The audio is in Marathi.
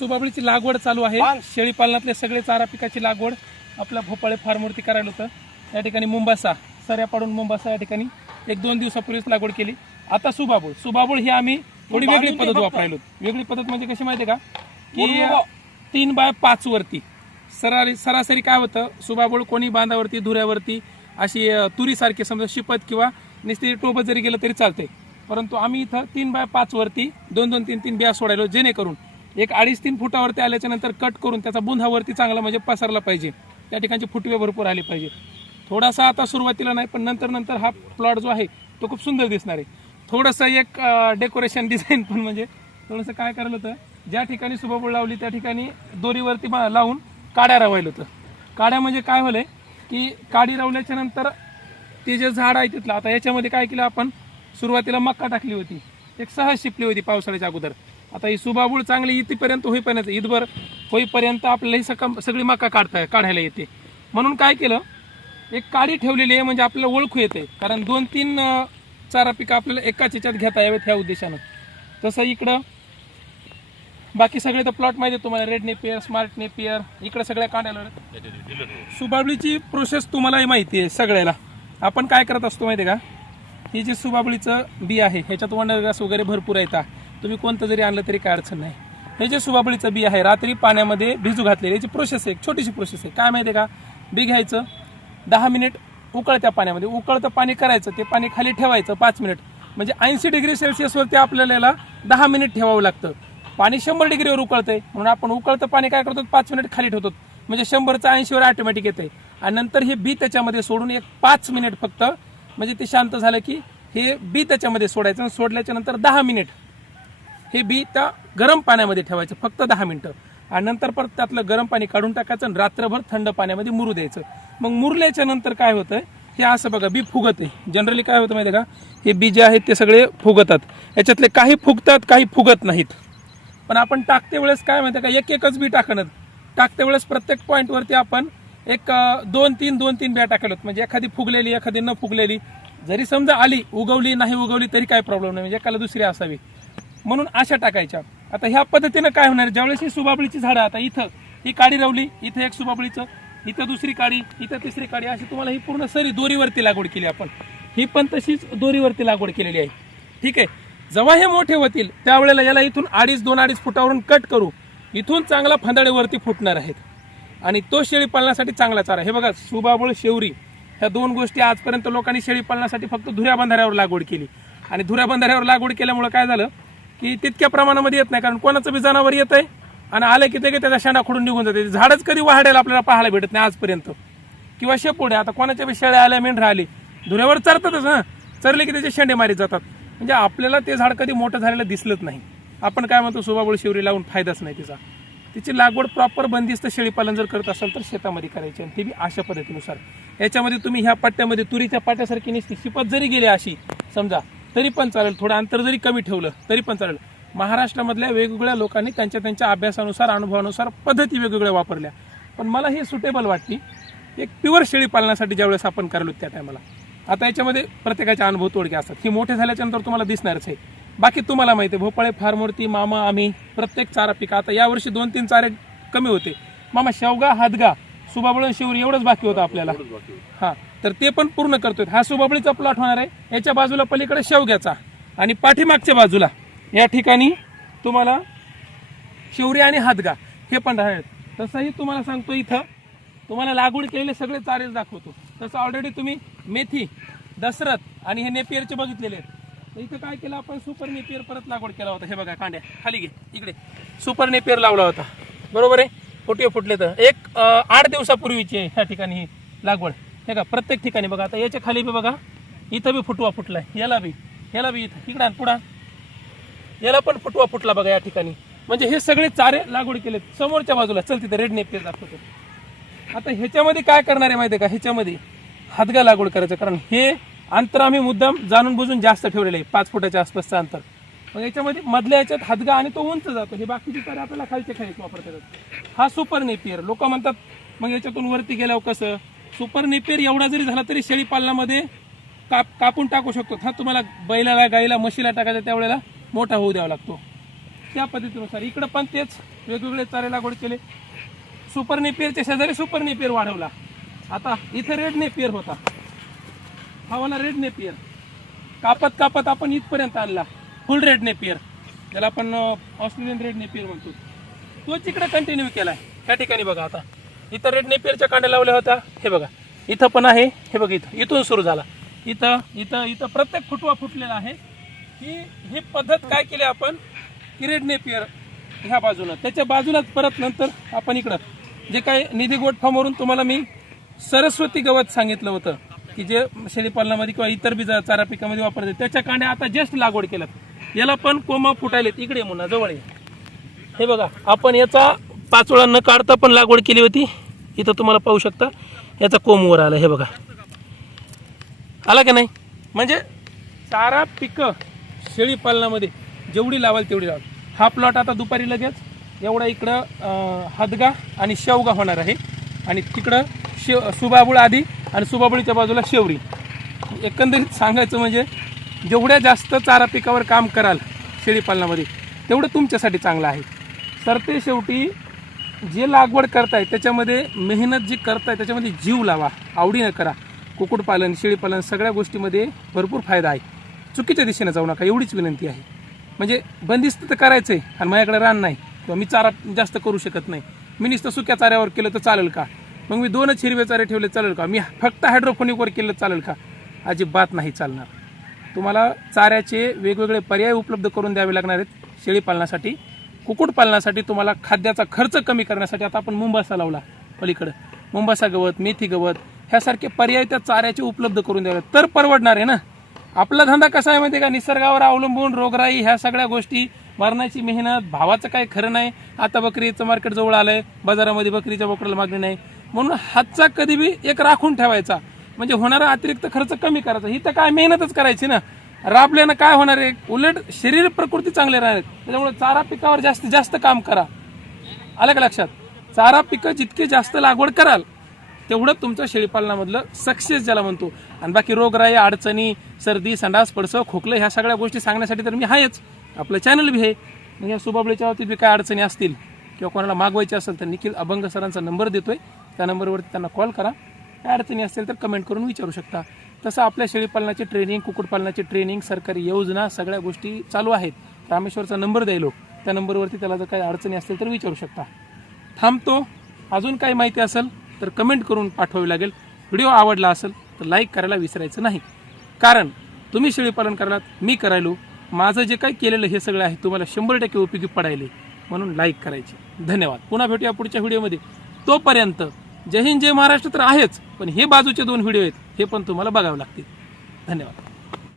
सुबाबळीची लागवड चालू आहे. शेळी पालनातले सगळे चारा पिकाची लागवड आपल्या भोपाळे फार्मवरती करायला होतं. या ठिकाणी मुंबासा सऱ्या पाडून मुंबासा या ठिकाणी एक दोन दिवसापूर्वीच लागवड केली. आता सुबाबूळ. सुबाबूळ ही आम्ही थोडी वेगळी पद्धत वापरायलो. वेगळी पद्धत म्हणजे कशी माहिती आहे का की तीन बाय पाच वरती. सरासरी सरासरी काय होतं? सुबाबूळ कोणी बांधावरती धुऱ्यावरती अशी तुरीसारखी समजा शिपत किंवा नुसती टोबत जरी गेलं तरी चालतंय. परंतु आम्ही इथं तीन बाय पाच वरती दोन दोन तीन तीन बिया सोडायलो जेणेकरून एक अडीच तीन फुटावरती आल्याच्यानंतर कट करून त्याचा बुंधावरती चांगला म्हणजे पसरला पाहिजे. त्या ठिकाणचे फुटवे भरपूर आले पाहिजे. थोडासा आता सुरुवातीला नाही पण नंतर नंतर हा प्लॉट जो आहे तो खूप सुंदर दिसणार आहे. थोडंसं एक डेकोरेशन डिझाईन पण म्हणजे थोडंसं काय करायला होतं ज्या ठिकाणी सुबाबूळ लावली त्या ठिकाणी दोरीवरती बा- लावून काड्या रवायला होतं. काड्या म्हणजे काय होलंय की काडी रावल्याच्या नंतर ते जे झाड आहे तिथलं आता याच्यामध्ये काय केलं आपण सुरुवातीला मक्का टाकली होती. एक सहज शिपली होती पावसाळ्याच्या अगोदर. आता ही सुबाबूळ चांगली इथपर्यंत होईपर्यंत ईदभर होईपर्यंत आपल्याला ही सकम सगळी मका काढता काढायला येते. म्हणून काय केलं? एक काडी ठेवलेली आहे म्हणजे आपल्याला ओळखू येते. कारण दोन तीन चारा पिकं आपल्याला एकाच याच्यात घेता यावेत ह्या उद्देशानं. तसं इकडं बाकी सगळे तर प्लॉट माहिती तुम्हाला. रेड नेपियर स्मार्ट नेपियर इकडे सगळ्या काढायला सुबाबळीची प्रोसेस तुम्हालाही माहिती आहे सगळ्याला. आपण काय करत असतो माहिती आहे का? ही जी सुबाबळीचं बी आहे ह्याच्यात वंडरग्रास वगैरे भरपूर येतात तुम्ही कोणतं जरी आणलं तरी काय अडचण नाही. हे जे सुबाबळीचं बी आहे रात्री पाण्यामध्ये भिजू घातलेली याची प्रोसेस आहे एक छोटीशी प्रोसेस आहे. काय माहिती आहे का? बी घ्यायचं दहा मिनिट उकळत्या पाण्यामध्ये. उकळतं पाणी करायचं ते पाणी खाली ठेवायचं पाच मिनिट. म्हणजे ऐंशी डिग्री सेल्सिअसवरती आपल्याला दहा मिनिट ठेवावं लागतं. पाणी शंभर डिग्रीवर उकळतंय म्हणून आपण उकळतं पाणी काय करतो? पाच मिनिट खाली ठेवतो. म्हणजे शंभरचं ऐंशीवर ऑटोमॅटिक येते आणि नंतर हे बी त्याच्यामध्ये सोडून एक पाच मिनिट फक्त म्हणजे ते शांत झालं की हे बी त्याच्यामध्ये सोडायचं आणि सोडल्याच्या नंतर दहा मिनिट. हे बी त्या गरम पाण्यामध्ये ठेवायचं फक्त दहा मिनटं. आणि नंतर परत त्यातलं गरम पाणी काढून टाकायचं आणि रात्रभर थंड पाण्यामध्ये मुरू द्यायचं. मग मुरल्याच्या नंतर काय होतं हे असं बघा बी फुगत आहे जनरली काय होतं माहिती आहे का? हे बी जे आहेत ते सगळे फुगतात. याच्यातले काही फुगतात काही फुगत नाहीत. पण आपण टाकते वेळेस काय माहिती आहे का? एक एकच बी टाकणं. टाकते वेळेस प्रत्येक पॉईंटवरती आपण एक दोन तीन दोन तीन बिया टाकल्यात म्हणजे एखादी फुगलेली एखादी न फुगलेली. जरी समजा आली उगवली नाही उगवली तरी काही प्रॉब्लेम नाही. म्हणजे एकाला दुसरी असावी. म्हणून अशा टाकायच्या. आता ह्या पद्धतीनं काय होणार? ज्यावेळेस ही सुबाबळीची झाडं आता इथं ही काडी रवली इथं एक सुबाबळीचं इथं दुसरी काडी इथं तिसरी काडी अशी तुम्हाला ही पूर्ण सरी दोरीवरती लागवड केली आपण. ही पण तशीच दोरीवरती लागवड केलेली आहे. ठीक आहे? जेव्हा हे मोठे होतील त्यावेळेला याला इथून अडीच दोन अडीच फुटावरून कट करू. इथून चांगला फंदाडेवरती फुटणार आहेत. आणि तो शेळी पालनासाठी चांगला चारा. हे बघा सुबाबळ शेवरी ह्या दोन गोष्टी आजपर्यंत लोकांनी शेळी पालनासाठी फक्त धुऱ्या बंधाऱ्यावर लागवड केली. आणि धुऱ्या बंधाऱ्यावर लागवड केल्यामुळे काय झालं? की तितक्या प्रमाणामध्ये येत नाही कारण कोणाचं बी जनावर येत आहे आणि आलं की ते की त्याचा शेंडा खोडून निघून जाते. झाडच कधी वाढेल आपल्याला पाहायला भेटत नाही आजपर्यंत. किंवा शेपुडे आता कोणाच्या बी शेळ्या आल्या मेंढ्या आली धुऱ्यावर चरतातच ना चरले की त्याचे शेंडे मारित जातात. म्हणजे आपल्याला ते झाड कधी मोठं झालेलं दिसलंच नाही. आपण काय म्हणतो सुबाबळ शिवरी लावून फायदाच नाही तिचा. तिची लागवड प्रॉपर बंदिस्त शेळीपालन जर करत असाल तर शेतामध्ये करायची आणि ते बी अशा पद्धतीनुसार. याच्यामध्ये तुम्ही ह्या पट्ट्यामध्ये तुरीच्या पाट्यासारखी नसती शिपत जरी गेली अशी समजा तरी पण चालेल. थोडं अंतर जरी कमी ठेवलं तरी पण चालेल. महाराष्ट्रामधल्या वेगवेगळ्या लोकांनी त्यांच्या त्यांच्या अभ्यासानुसार अनुभवानुसार पद्धती वेगवेगळ्या वापरल्या. पण मला हे सुटेबल वाटली. एक प्युअर शेळी पालनासाठी ज्यावेळेस आपण करलो त्या टायमाला आता याच्यामध्ये प्रत्येकाचे अनुभव तोडके असतात. ही मोठे झाल्याच्यानंतर तुम्हाला दिसणारच आहे. बाकी तुम्हाला माहिती आहे भोपाळे फार्मवरती मामा आम्ही प्रत्येक चारा पिका. आता यावर्षी दोन तीन चारे कमी होते. मामा शेवगा हादगा सुबाबळ शिवरी एवढंच बाकी होतं आपल्याला. हा तर ते पण पूर्ण करतोय. हा सुबाबळीचा प्लॉट होणार आहे. याच्या बाजूला पलीकडे शेवग्याचा आणि पाठीमागच्या बाजूला या ठिकाणी तुम्हाला शिवरी आणि हादगा हे पण राहणार तसंही तुम्हाला सांगतो इथं तुम्हाला लागवड केलेले सगळे चारेल दाखवतो. तसं ऑलरेडी तुम्ही मेथी दसरथ आणि हे नेपियरचे बघितलेले आहेत. तर इथं काय केलं आपण? सुपर नेपियर परत लागवड केला होता. हे बघा कांड्या खाली घे इकडे. सुपर नेपियर लावला होता. बरोबर आहे? फुटे फुटले तर. एक आठ दिवसापूर्वीची आहे ह्या ठिकाणी ही लागवड. हे का प्रत्येक ठिकाणी बघा. आता याच्या खाली बी बघा. इथं बी फुटवा फुटलाय. याला बी. याला बी इथं. इकडा पुढा याला पण फुटवा फुटला बघा या ठिकाणी. म्हणजे हे सगळे चारे लागवड केलेत. समोरच्या बाजूला. चल तिथे रेड नेपियर दाखवतो. आता ह्याच्यामध्ये काय करणार आहे माहिती आहे का? ह्याच्यामध्ये हातगा लागवड करायचं. कारण हे अंतर आम्ही मुद्दाम जाणून बुजून जास्त ठेवलेलं आहे. पाच फुटाच्या आसपासचं अंतर. मग याच्यामध्ये मधल्या याच्यात हातगा आणि तो उंच जातो. हे बाकीचे तर आपल्याला खालचे खालीच वापरता येतात हा सुपर नेपियर. लोक म्हणतात मग याच्यातून वरती गेल्यावर कसं? सुपर नेपियर एवढा जरी झाला तरी शेळी पालनामध्ये काप कापून टाकू शकतो. हा तुम्हाला बैलाला गाईला म्हशीला टाकायचा त्यावेळेला मोठा होऊ द्यावा लागतो. त्या पद्धतीनुसार. इकडं पण तेच वेगवेगळे चारे लागवड केले. सुपर नेपियरच्या शेजारी सुपर नेपियर वाढवला. आता इथं रेड नेपियर होता. हा वाला रेड नेपियर. कापत कापत आपण इथपर्यंत आणला. Full red Napier. ज्याला आपण ऑस्ट्रेलियन रेड नेपियर म्हणतो. तोच तिकडे कंटिन्यू केलाय. त्या ठिकाणी बघा आता. इथं रेड नेपियरच्या कांड्या लावल्या होत्या. हे बघा. इथं पण आहे. हे बघा इथं. इथून सुरू झाला. इथं इथं इथं प्रत्येक फुटवा फुटलेला आहे. की ही पद्धत काय केली आपण? की रेड नेपियर ह्या बाजूनं. त्याच्या बाजूलाच परत नंतर आपण इकडं. जे काही निधी गोट फार्मवरून तुम्हाला मी सरस्वती गवत सांगितलं होतं. की जे शेळीपालनामध्ये किंवा इतर बी चारा पिकामध्ये वापरते त्याच्या कांड्या आता जस्ट लागवड केल्यात. याला पण कोमा फुटायलेत इकडे मुन्हा जवळ हे बघा आपण याचा पाचोळा न काढता पण लागवड केली होती. इथं तुम्हाला पाहू शकता. याचा कोम वर आला हे बघा. आला का नाही? म्हणजे चारा पिकं शेळीपालनामध्ये जेवढी लावाल तेवढी लावाल. हा प्लॉट आता दुपारी लगेच. एवढा इकडं हदगा आणि शेवगा होणार आहे. आणि तिकडं शेव सुबाबुळ आधी आणि सुबाबुळीच्या बाजूला शेवरी. एकंदरीत सांगायचं म्हणजे जेवढ्या जास्त चारा पिकावर काम कराल शेळीपालनामध्ये तेवढं तुमच्यासाठी चांगलं आहे. सर ते शेवटी जे लागवड करताय त्याच्यामध्ये मेहनत जी करताय त्याच्यामध्ये जीव लावा आवडीनं करा. कुक्कुटपालन शेळीपालन सगळ्या गोष्टीमध्ये भरपूर फायदा आहे. चुकीच्या दिशेने जाऊ नका एवढीच विनंती आहे. म्हणजे बंदिस्त तर करायचं आहे आणि माझ्याकडे रान नाही किंवा मी चारा जास्त करू शकत नाही. मी नुसतं सुक्या चाऱ्यावर केलं तर चालेल का? मग मी दोनच हिरवे चारे ठेवले चालेल का? मी फक्त हायड्रोफोनिकवर केलं चालेल का? अजिबात नाही चालणार. तुम्हाला चाऱ्याचे वेगवेगळे पर्याय उपलब्ध करून द्यावे लागणार आहेत. शेळीपालनासाठी कुक्कुटपालनासाठी तुम्हाला खाद्याचा खर्च कमी करण्यासाठी आता आपण मुंबासा लावला पलीकडं. मुंबासा गवत मेथी गवत ह्यासारखे पर्याय त्या चाऱ्याचे उपलब्ध करून द्यावे. तर परवडणार आहे ना? आपला धंदा कसा आहे माहिती आहे का? निसर्गावर अवलंबून रोगराई ह्या सगळ्या गोष्टी मरणाची मेहनत भावाचं काही खरं नाही. आता बकरीचं मार्केट जवळ आलंय बाजारामध्ये बकरीच्या बोकडाला मागणी नाही. म्हणून हातचा कधी बी एक राखून ठेवायचा. म्हणजे होणारा अतिरिक्त खर्च कमी करायचा. ही तर काय मेहनतच करायची ना. राबल्यानं काय होणार आहे? उलट शरीर प्रकृती चांगली राहणार. त्याच्यामुळे चारा पिकावर जास्तीत जास्त काम करा. आलं का लक्षात? चारा पिकं जितके जास्त लागवड कराल तेवढं तुमचं शेळीपालनामधलं सक्सेस ज्याला म्हणतो. आणि बाकी रोगराई अडचणी सर्दी संडास पडसं खोकलं ह्या सगळ्या गोष्टी सांगण्यासाठी तर मी आहेच. आपलं चॅनल बी आहे. म्हणजे सुबाबळीच्या बाबतीत बी काय अडचणी असतील किंवा कोणाला मागवायची असेल तर निखिल अभंग सरांचा नंबर देतोय. त्या नंबरवरती त्यांना कॉल करा. काय अडचणी असतील तर कमेंट करून विचारू शकता. तसं आपल्या शेळीपालनाची ट्रेनिंग कुक्कुटपालनाची ट्रेनिंग सरकारी योजना सगळ्या गोष्टी चालू आहेत. रामेश्वरचा नंबर द्यायलो. त्या नंबरवरती त्याला जर काही अडचणी असतील तर विचारू शकता. थांबतो. अजून काही माहिती असेल तर कमेंट करून पाठवावी लागेल. व्हिडिओ आवडला असेल तर लाईक करायला विसरायचं नाही. कारण तुम्ही शेळीपालन करालात मी करायलो. माझं जे काही केलेलं हे सगळं आहे तुम्हाला शंभर टक्के उपयोगी पडायले. म्हणून लाईक करायचे. धन्यवाद. पुन्हा भेटूया पुढच्या व्हिडिओमध्ये तोपर्यंत जय हिंद जय महाराष्ट्र तर आहेच पण हे बाजूचे दोन व्हिडिओ आहेत हे पण तुम्हाला बघावे लागतील. धन्यवाद.